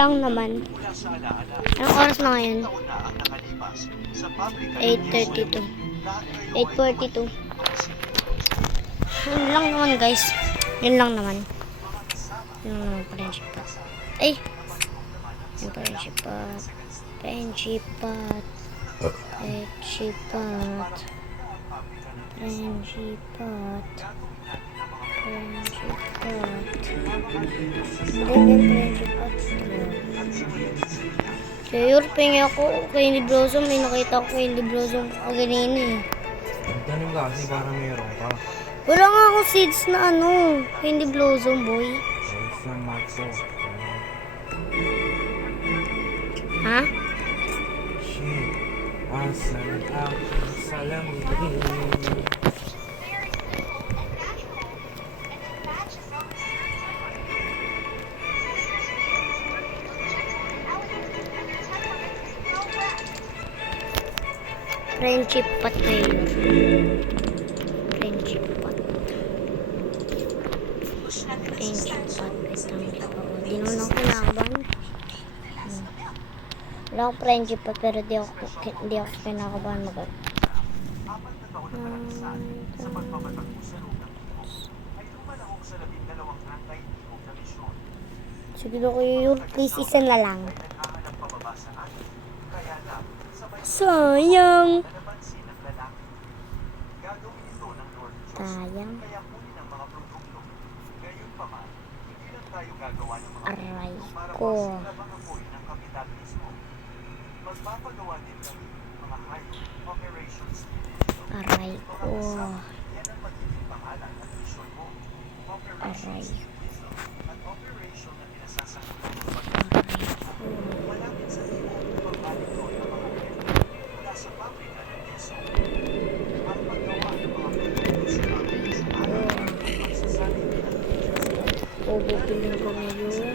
lang naman. Anong oras na ngayon? 8:32. 8:42. Yun lang naman guys. Yun lang naman. Yun lang naman friendship pot. Ay! Yung friendship pot. Friendship pot. Friendship pot. Friendship pot. Friendship pot. Hindi yung friendship pot. Kaya yun, pingi ako kay Candy Blossom. May nakita ko kay Candy Blossom kaganina eh. Tanong ka kasi parang meron ka. Wala nga akong seeds na ano. Candy Blossom boy. Ayos na mato. Ha? Shit. Asan aking salamin? Friendship pot kayo. Friendship pot. Friendship pot. Hindi naman ako kinakabahan. Wala akong friendship pot pero di ako kinakabahan mag sige na kayo. Please isa na lang. Sayang. Sayang. Aray ko. Aray ko. Aray. Bububilin ko ngayon.